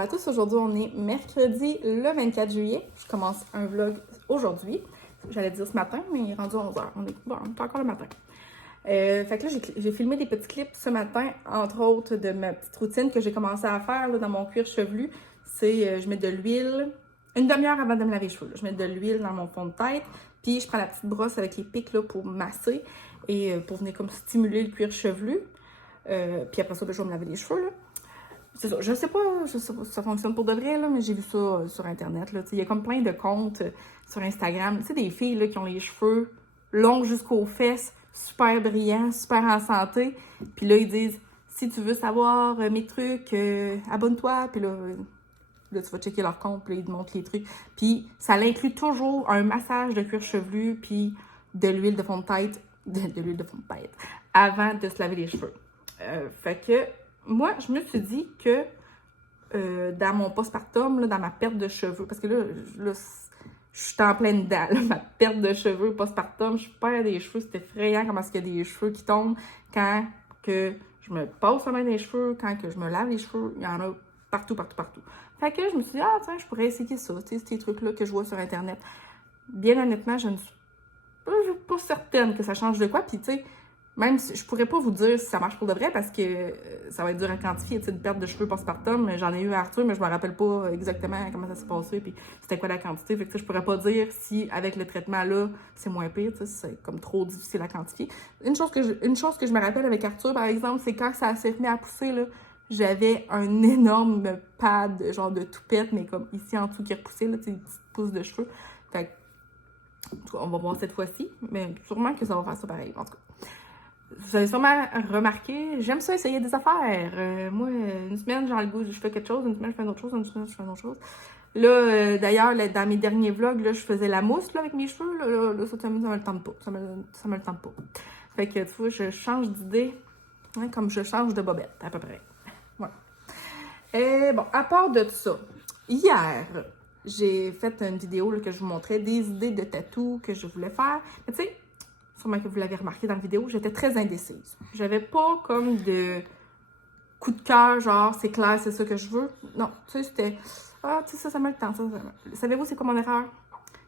à tous, aujourd'hui on est mercredi le 24 juillet. Je commence un vlog aujourd'hui. J'allais dire ce matin, mais il est rendu 11h. On est encore le matin. Fait que là, j'ai filmé des petits clips ce matin, entre autres de ma petite routine que j'ai commencé à faire là, dans mon cuir chevelu. C'est je mets de l'huile, une demi-heure avant de me laver les cheveux. Là. Je mets de l'huile dans mon fond de tête, puis je prends la petite brosse avec les pics là, pour masser et pour venir comme stimuler le cuir chevelu. Puis après ça, je vais me laver les cheveux. Là. C'est ça, je sais pas si ça fonctionne pour de vrai, là, mais j'ai vu ça sur Internet. Il y a comme plein de comptes sur Instagram. Tu sais, des filles là, qui ont les cheveux longs jusqu'aux fesses, super brillants, super en santé. Puis là, ils disent, si tu veux savoir mes trucs, abonne-toi. Puis là, tu vas checker leur compte, puis là, ils te montrent les trucs. Puis ça inclut toujours un massage de cuir chevelu, puis de l'huile de fond de tête, de l'huile de fond de tête, avant de se laver les cheveux. Fait que moi, je me suis dit que dans mon postpartum, là, dans ma perte de cheveux, parce que là je suis en pleine dedans, là, ma perte de cheveux postpartum, je perds des cheveux, c'est effrayant comment est-ce qu'il y a des cheveux qui tombent quand que je me passe la main dans les cheveux, quand que je me lave les cheveux, il y en a partout. Fait que je me suis dit, tiens, je pourrais essayer ça, tu sais, ces trucs-là que je vois sur Internet. Bien honnêtement, je ne suis pas certaine que ça change de quoi, puis tu sais, même si je pourrais pas vous dire si ça marche pour de vrai parce que ça va être dur à quantifier, tu sais, une perte de cheveux postpartum. J'en ai eu à Arthur, mais je me rappelle pas exactement comment ça s'est passé puis c'était quoi la quantité. Fait que je pourrais pas dire si avec le traitement là, c'est moins pire, tu sais, c'est comme trop difficile à quantifier. Une chose que je me rappelle avec Arthur, par exemple, c'est quand ça s'est mis à pousser, là, j'avais un énorme pad, genre de toupette, mais comme ici en dessous qui repoussait, là, tu sais, des petites pousses de cheveux. Fait que, on va voir cette fois-ci, mais sûrement que ça va faire ça pareil, en tout cas. Vous avez sûrement remarqué, j'aime ça essayer des affaires. Moi, une semaine, j'ai le goût, je fais quelque chose, une semaine, je fais une autre chose, une semaine, je fais une autre chose. Là, d'ailleurs, dans mes derniers vlogs, là, je faisais la mousse là, avec mes cheveux. Là, ça me le tente pas. Ça me le tente pas. Fait que, tu vois, je change d'idée, hein, comme je change de bobette, à peu près. Voilà. Et bon, à part de ça, hier, j'ai fait une vidéo là, que je vous montrais des idées de tatou que je voulais faire. Mais tu sais, sûrement que vous l'avez remarqué dans la vidéo, j'étais très indécise. J'avais pas comme de coup de cœur, genre, c'est clair, c'est ça que je veux. Non, tu sais, c'était, tu sais, ça me le tente. Savez-vous, c'est quoi mon erreur?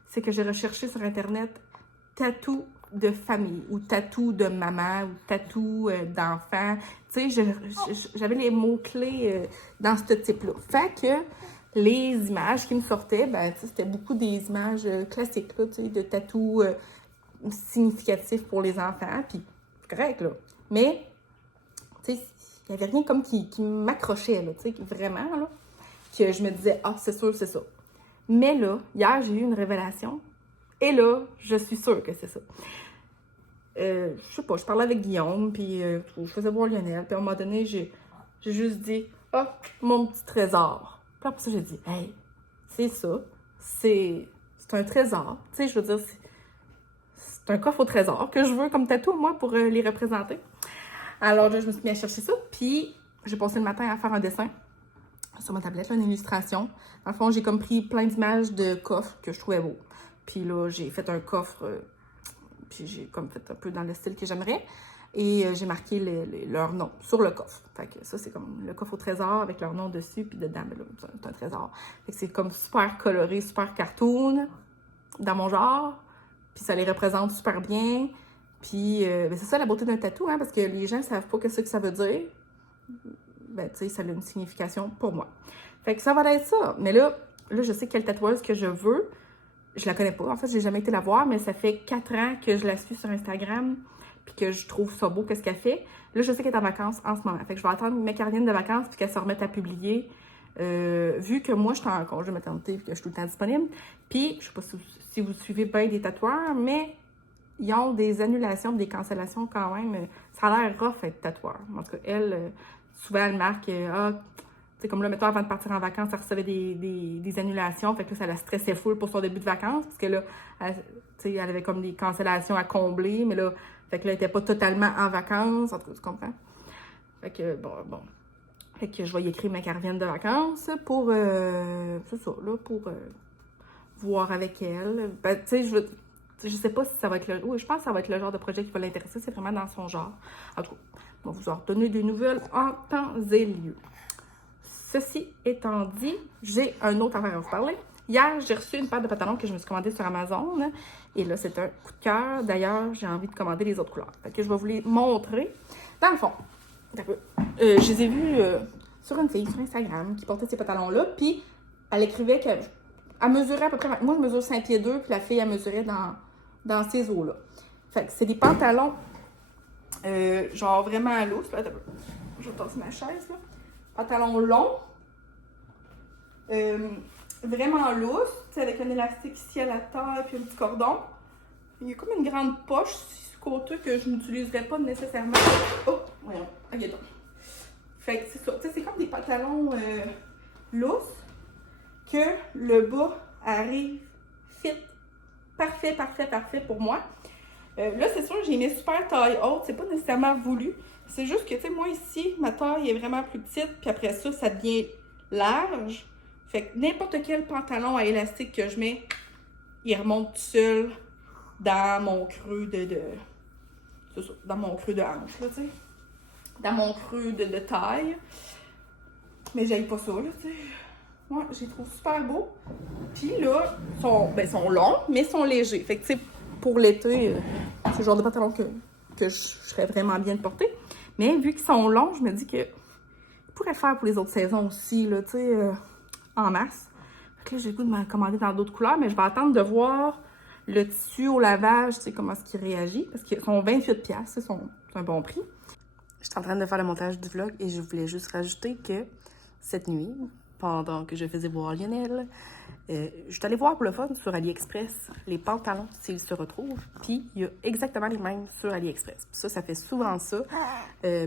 C'est que j'ai recherché sur Internet tatou de famille, ou tatou de maman, ou tatou d'enfant. Tu sais, j'avais les mots-clés dans ce type-là. Fait que les images qui me sortaient, ben, tu sais, c'était beaucoup des images classiques, là, tu sais, de tatou significatif pour les enfants, puis correct, là. Mais, tu sais, il n'y avait rien comme qui m'accrochait, là, tu sais, vraiment, là, que je me disais, c'est sûr, c'est ça. Mais là, hier, j'ai eu une révélation, et là, je suis sûre que c'est ça. Je sais pas, je parlais avec Guillaume, puis je faisais voir Lionel, puis à un moment donné, j'ai juste dit, mon petit trésor. Puis après ça, j'ai dit, hey, c'est ça, c'est un trésor, tu sais, je veux dire, c'est un coffre au trésor que je veux comme tatou, moi, pour les représenter. Alors là, je me suis mis à chercher ça, puis j'ai passé le matin à faire un dessin sur ma tablette, là, une illustration. Dans le fond, j'ai comme pris plein d'images de coffres que je trouvais beaux. Puis là, j'ai fait un coffre, puis j'ai comme fait un peu dans le style que j'aimerais. Et j'ai marqué leur nom sur le coffre. Fait que ça, c'est comme le coffre au trésor avec leur nom dessus, puis dedans, ben là, c'est un trésor. Fait que c'est comme super coloré, super cartoon, dans mon genre. Puis ça les représente super bien. Puis ben c'est ça la beauté d'un tatou, hein, parce que les gens ne savent pas ce que ça veut dire. Ben, tu sais, ça a une signification pour moi. Fait que ça va être ça. Mais là, je sais quelle tatoueuse que je veux. Je la connais pas. En fait, j'ai jamais été la voir, mais ça fait 4 ans que je la suis sur Instagram. Puis que je trouve ça beau, qu'est-ce qu'elle fait. Là, je sais qu'elle est en vacances en ce moment. Fait que je vais attendre mes carrières de vacances puis qu'elle se remette à publier. Vu que moi, je suis en congé de maternité et que je suis tout le temps disponible. Puis, je sais pas si vous suivez bien des tatoueurs, mais ils ont des annulations, des cancellations quand même. Ça a l'air rough être tatoueur. En tout cas, elle, souvent, elle marque, tu sais, comme là, mettons, avant de partir en vacances, elle recevait des annulations. Fait que là, ça la stressait full pour son début de vacances. Parce que là, tu sais, elle avait comme des cancellations à combler. Mais là, fait que là, elle était pas totalement en vacances. En tout cas, tu comprends? Fait que, bon. Fait que je vais y écrire ma carrière de vacances pour, c'est ça, là, pour voir avec elle. Ben, tu sais, je sais pas si ça va être le... Oui, je pense que ça va être le genre de projet qui va l'intéresser. C'est vraiment dans son genre. En tout cas, on va vous en redonner des nouvelles en temps et lieu. ceci étant dit, j'ai un autre affaire à vous parler. Hier, j'ai reçu une paire de pantalons que je me suis commandée sur Amazon. Et là, c'est un coup de cœur. D'ailleurs, j'ai envie de commander les autres couleurs. Fait que je vais vous les montrer. Dans le fond, je les ai vus sur une fille sur Instagram qui portait ces pantalons-là. Puis, elle écrivait qu'elle mesurait à peu près... Moi, je mesure 5 pieds 2, puis la fille, elle mesurait dans ces eaux-là. Fait que c'est des pantalons genre vraiment lourds. Je vais tasser ma chaise, là. Pantalons longs. Vraiment lousse, avec un élastique ici à la taille puis un petit cordon. Il y a comme une grande poche sur ce côté que je n'utiliserais pas nécessairement. Oh, voyons, ok donc. Fait que c'est ça, c'est comme des pantalons lousses que le bas arrive fit, parfait pour moi. Là, c'est sûr, j'ai mes super tailles hautes, c'est pas nécessairement voulu. C'est juste que, tu sais, moi ici, ma taille est vraiment plus petite, puis après ça, ça devient large. Fait que n'importe quel pantalon à élastique que je mets, il remonte tout seul dans mon creux c'est ça, dans mon creux de hanche, là, tu sais. Dans mon creux de taille. Mais j'aille pas ça, là, tu sais. Moi, je les trouve super beaux. Puis là, ils sont longs, mais sont légers. Fait que, tu sais, pour l'été, c'est le genre de pantalon que je serais vraiment bien de porter. Mais vu qu'ils sont longs, je me dis que je pourrais le faire pour les autres saisons aussi, là, tu sais, en masse. Fait que là, j'ai le goût de m'en commander dans d'autres couleurs, mais je vais attendre de voir le tissu au lavage, tu sais, comment est-ce qu'il réagit. Parce qu'ils sont 28$, c'est un bon prix. Je suis en train de faire le montage du vlog et je voulais juste rajouter que cette nuit, pendant que je faisais voir Lionel, je suis allée voir pour le fun sur AliExpress les pantalons s'ils se retrouvent. Puis il y a exactement les mêmes sur AliExpress. Puis ça fait souvent ça.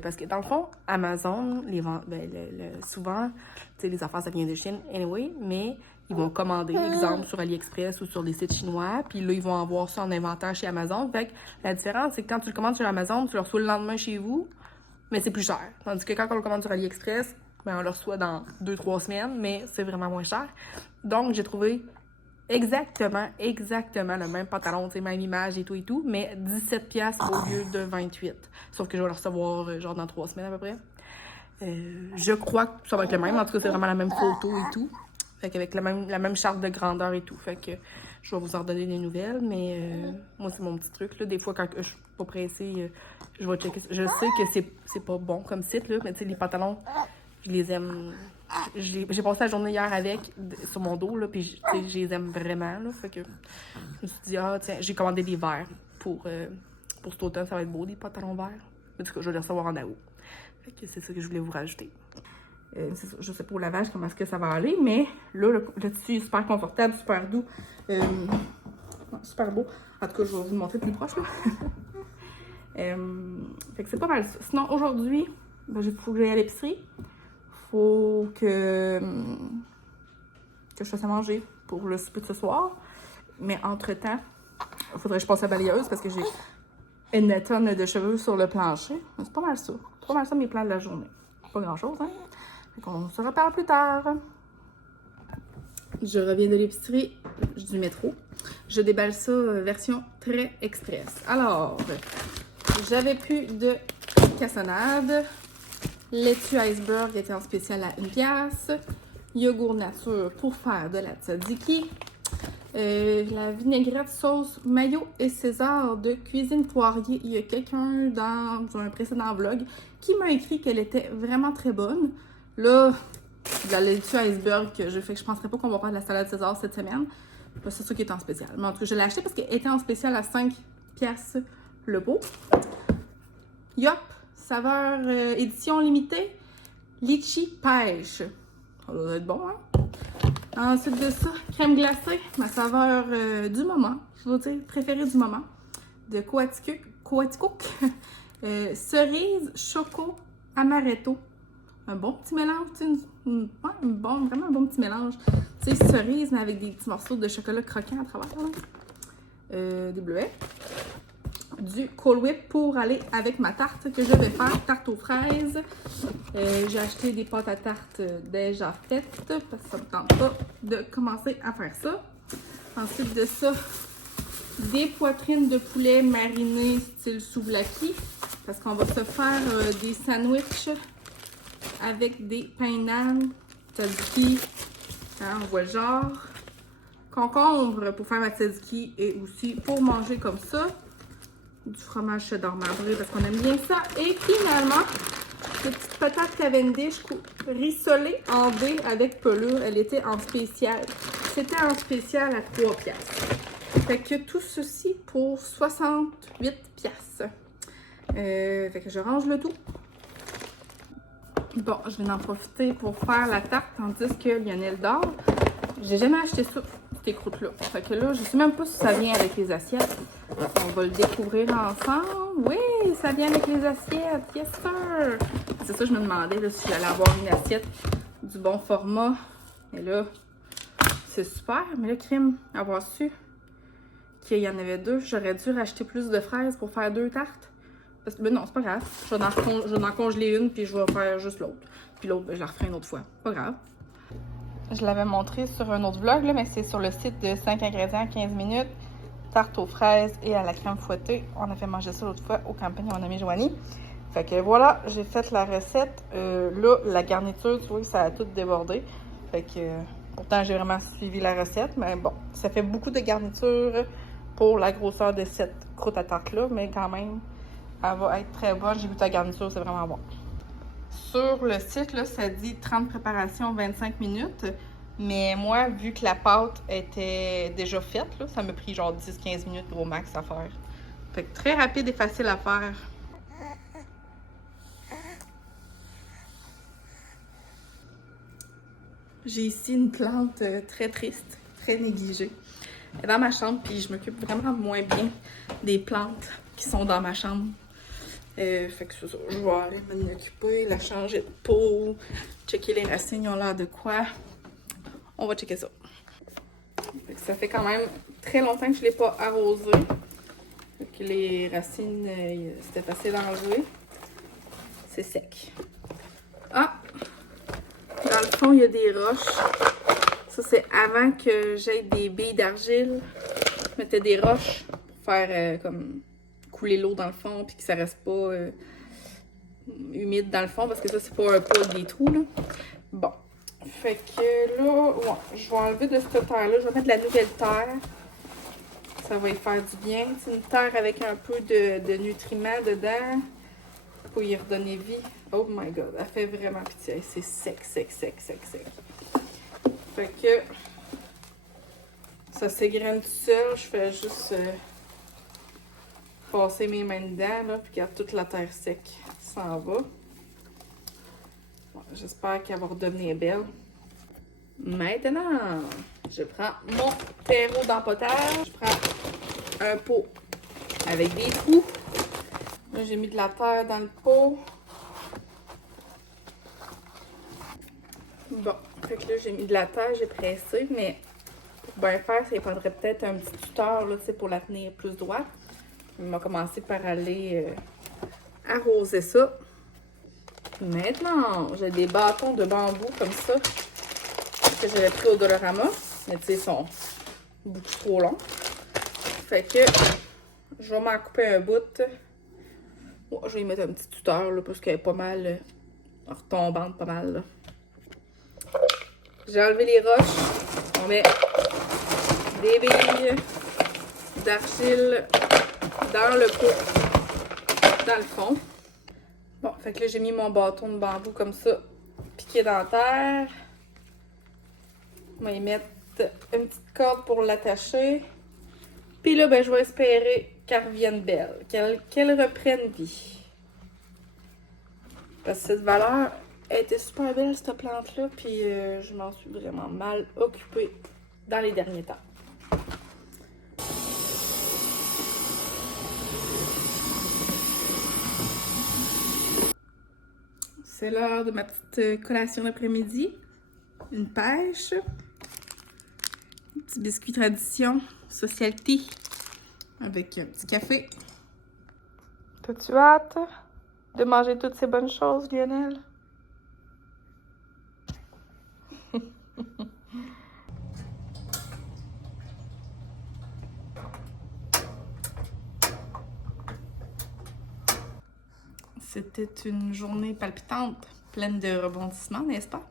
Parce que dans le fond, Amazon, souvent, tu sais, les affaires, ça vient de Chine, anyway, mais ils vont commander, exemple, sur AliExpress ou sur les sites chinois. Puis là, ils vont avoir ça en inventaire chez Amazon. Fait que la différence, c'est que quand tu le commandes sur Amazon, tu le reçois le lendemain chez vous, mais c'est plus cher. Tandis que quand on le commande sur AliExpress, on le reçoit dans 2-3 semaines, mais c'est vraiment moins cher. Donc, j'ai trouvé exactement le même pantalon, même image et tout, mais 17$ au lieu de 28$. Sauf que je vais le recevoir genre dans 3 semaines à peu près. Je crois que ça va être le même. En tout cas, c'est vraiment la même photo et tout. Fait qu'avec la même charte de grandeur et tout. Fait que je vais vous en donner des nouvelles, mais moi, c'est mon petit truc, là. Des fois, quand je suis pas pressée, je vais checker. Je sais que c'est pas bon comme site, là, mais tu sais, les pantalons, je les aime. J'ai passé la journée hier avec, sur mon dos, là, puis je les aime vraiment, là. Fait que je me suis dit, tiens, j'ai commandé des verts pour cet automne, ça va être beau, des pantalons verts. Mais du coup, je vais les recevoir en août. Fait que c'est ça que je voulais vous rajouter. Je sais pas au lavage comment est-ce que ça va aller, mais là, le tissu est super confortable, super doux, super beau. En tout cas, je vais vous le montrer plus proche, là. Fait que c'est pas mal ça. Sinon, aujourd'hui, il faut que j'aille à l'épicerie. Faut que je fasse à manger pour le souper de ce soir. Mais entre-temps, il faudrait que je passe la balayeuse parce que j'ai une tonne de cheveux sur le plancher. C'est pas mal ça. C'est pas mal ça mes plans de la journée. Pas grand-chose, hein? Fait qu'on se reparle plus tard. Je reviens de l'épicerie, du métro. Je déballe ça version très express. Alors, j'avais plus de cassonade. Laitue iceberg était en spécial à 1$. Yogourt nature pour faire de la tzatziki. La vinaigrette sauce mayo et César de Cuisine Poirier. Il y a quelqu'un dans un précédent vlog qui m'a écrit qu'elle était vraiment très bonne. Là, la laitue iceberg que je fais que je penserais pas qu'on va faire de la salade César cette semaine. C'est ça qui est en spécial. Mais en tout cas, je l'ai acheté parce qu'elle était en spécial à 5$ le pot. Yop! Saveur édition limitée, litchi pêche. Ça doit être bon, hein? Ensuite de ça, crème glacée, ma saveur du moment, je veux dire, préférée du moment, de Coaticook. Cerise, choco, amaretto. Un bon petit mélange, vraiment un bon petit mélange. Tu sais, cerise, mais avec des petits morceaux de chocolat croquant à travers, là. Des bleuets. Du Cool Whip pour aller avec ma tarte que je vais faire, tarte aux fraises. J'ai acheté des pâtes à tarte déjà faites parce que ça me tente pas de commencer à faire ça. Ensuite de ça, des poitrines de poulet marinées style souvlaki parce qu'on va se faire des sandwichs avec des pains nan tzatziki, hein, on voit le genre. Concombre pour faire ma tzatziki et aussi pour manger comme ça. Du fromage cheddar marbré parce qu'on aime bien ça. Et finalement, une petite patate Cavendish rissolée en dés avec pelure. Elle était en spécial. C'était en spécial à 3 piastres. Fait que tout ceci pour 68 piastres. Fait que je range le tout. Bon, je vais en profiter pour faire la tarte tandis que Lionel dort. J'ai jamais acheté ça, ces croûtes-là. Fait que là, je sais même pas si ça vient avec les assiettes. On va le découvrir ensemble. Oui, ça vient avec les assiettes. Yes, sir! C'est ça, je me demandais là, si j'allais avoir une assiette du bon format. Et là, c'est super. Mais là, crime, avoir su qu'il y en avait 2, j'aurais dû racheter plus de fraises pour faire 2 tartes. Parce que, ben non, c'est pas grave. Je vais en congeler une, puis je vais faire juste l'autre. Puis l'autre, ben, je la referai une autre fois. Pas grave. Je l'avais montré sur un autre vlog, là, mais c'est sur le site de 5 ingrédients, 15 minutes. Tarte aux fraises et à la crème fouettée. On a fait manger ça l'autre fois au camping à mon amie Joanie. Fait que voilà, j'ai fait la recette. Là, la garniture, tu vois que ça a tout débordé. Fait que pourtant, j'ai vraiment suivi la recette. Mais bon, ça fait beaucoup de garniture pour la grosseur de cette croûte à tarte-là. Mais quand même, elle va être très bonne. J'ai goûté la garniture, c'est vraiment bon. Sur le site, là, ça dit 30 préparations, 25 minutes. Mais moi, vu que la pâte était déjà faite, là, ça m'a pris genre 10-15 minutes gros max à faire. Fait que très rapide et facile à faire. J'ai ici une plante très triste, très négligée. Elle est dans ma chambre, puis je m'occupe vraiment moins bien des plantes qui sont dans ma chambre. Fait que c'est ça, je vais aller m'en occuper, la changer de pot, checker les racines, ils ont l'air de quoi. On va checker ça. Fait que ça fait quand même très longtemps que je ne l'ai pas arrosé. Fait que les racines, c'était facile à enlever. C'est sec. Ah! Dans le fond, il y a des roches. Ça, c'est avant que j'aie des billes d'argile. Je mettais des roches pour faire comme couler l'eau dans le fond puis que ça reste pas humide dans le fond parce que ça, c'est pas des trous, là. Bon. Fait que là, ouais, je vais enlever de cette terre-là. Je vais mettre de la nouvelle terre. Ça va y faire du bien. C'est une terre avec un peu de nutriments dedans pour y redonner vie. Oh my god, elle fait vraiment pitié. C'est sec, sec, sec, sec, sec. Fait que ça s'égrène tout seul. Je fais juste passer mes mains dedans, là, puis regarde, toute la terre sec s'en va. Bon, j'espère qu'elle va redevenir belle. Maintenant, je prends mon terreau d'empotage. Je prends un pot avec des trous. Là, j'ai mis de la terre dans le pot. Bon, fait que là, j'ai mis de la terre, j'ai pressé, mais pour bien faire, ça prendrait peut-être un petit tuteur, là, pour la tenir plus droite. On va commencer par aller arroser ça. Maintenant, j'ai des bâtons de bambou comme ça que j'avais pris au Dollarama. Mais tu sais, ils sont beaucoup trop longs. Fait que je vais m'en couper un bout. Oh, je vais y mettre un petit tuteur là, parce qu'elle est pas mal retombante, pas mal. Là. J'ai enlevé les roches. On met des billes d'argile dans le pot, dans le fond. Bon, fait que là, j'ai mis mon bâton de bambou comme ça, piqué dans la terre. On va y mettre une petite corde pour l'attacher. Puis là, ben, je vais espérer qu'elle revienne belle, qu'elle reprenne vie. Parce que cette valeur, elle était super belle, cette plante-là, puis je m'en suis vraiment mal occupée dans les derniers temps. C'est l'heure de ma petite collation d'après-midi. Une pêche. Un petit biscuit tradition, socialité, avec un petit café. T'as-tu hâte de manger toutes ces bonnes choses, Lionel? C'était une journée palpitante, pleine de rebondissements, n'est-ce pas?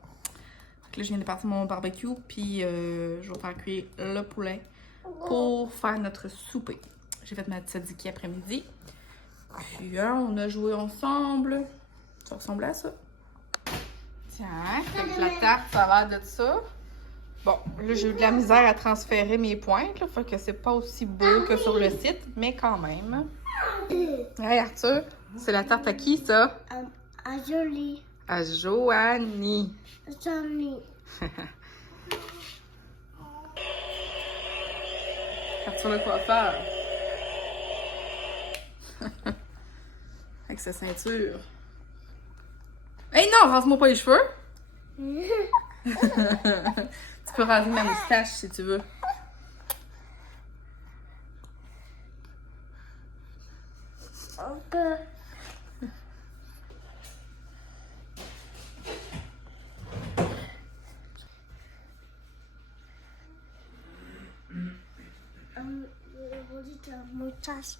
Là, je viens de partir mon barbecue, puis je vais faire cuire le poulet pour faire notre souper. J'ai fait ma tzatziki après-midi. Puis on a joué ensemble. Ça ressemble à ça. Tiens, avec la tarte, ça a l'air de ça. Bon, là, j'ai eu de la misère à transférer mes pointes, là, fait que c'est pas aussi beau que sur le site, mais quand même. Hey Arthur, c'est la tarte à qui, ça? À Jolie. À Joanie. Jolie. Arthur le coiffeur. Avec sa ceinture. Hey non, rase-moi pas les cheveux! Tu peux raser ma moustache si tu veux. Ok. Bonita moustache.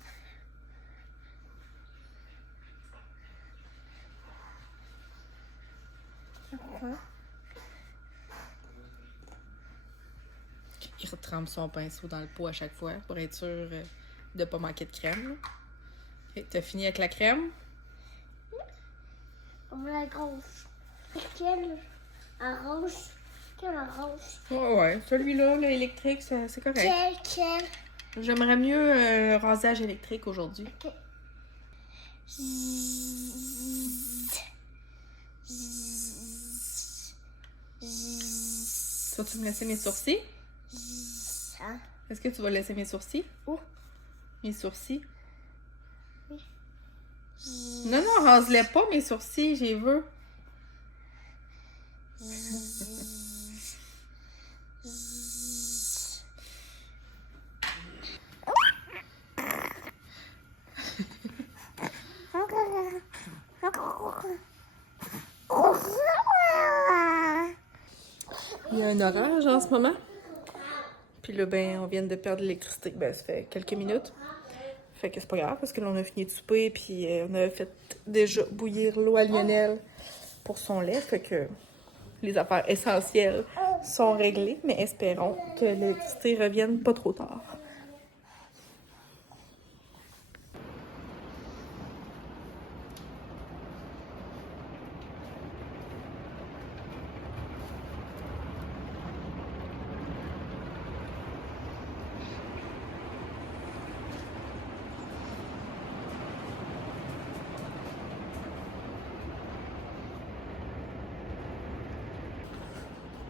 Il retrempe son pinceau dans le pot à chaque fois pour être sûr de ne pas manquer de crème. Okay, t'as fini avec la crème? La grosse. Quelle orange? Quelle orange? Ouais, celui-là, l'électrique, c'est correct. Quelle? J'aimerais mieux rasage électrique aujourd'hui. Okay. Vas-tu me laisser mes sourcils? Hein? Est-ce que tu vas laisser mes sourcils? Où? Mes sourcils? Oui. Non, non, rase-les pas, mes sourcils, j'y veux. Il y a un orage en ce moment. Puis là, ben, on vient de perdre l'électricité. Ben, ça fait quelques minutes. Fait que c'est pas grave parce que là, on a fini de souper. Puis on a fait déjà bouillir l'eau à Lionel pour son lait. Fait que les affaires essentielles sont réglées. Mais espérons que l'électricité revienne pas trop tard.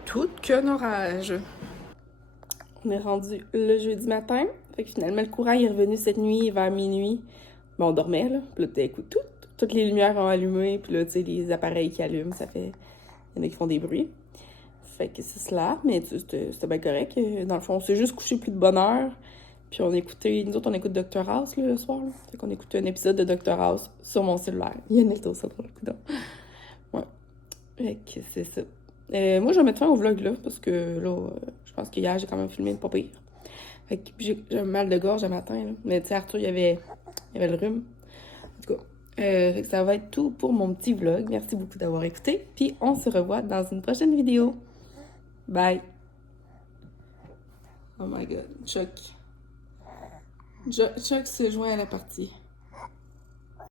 Tout qu'un orage. On est rendu le jeudi matin. Fait que finalement, le courant est revenu cette nuit vers minuit. Bon, on dormait, là. Puis là, d'un coup, toutes les lumières ont allumé. Puis là, tu sais, les appareils qui allument, ça fait... Il y en a qui font des bruits. Fait que c'est cela. Mais c'était bien correct. Dans le fond, on s'est juste couché plus de bonne heure. Puis on écoutait... Nous autres, on écoute Dr House, là, le soir. Là. Fait qu'on écoutait un épisode de Dr House sur mon cellulaire. Il y en a tout ça dans le coup. Ouais. Fait que c'est ça. Moi, je vais mettre fin au vlog là, parce que là, je pense qu'hier, j'ai quand même filmé pas pire. Fait que j'ai un mal de gorge le matin, là. Mais tu sais, Arthur, il y avait le rhume. En tout cas, fait que ça va être tout pour mon petit vlog. Merci beaucoup d'avoir écouté. Puis on se revoit dans une prochaine vidéo. Bye! Oh my god, Chuck. Chuck se joint à la partie.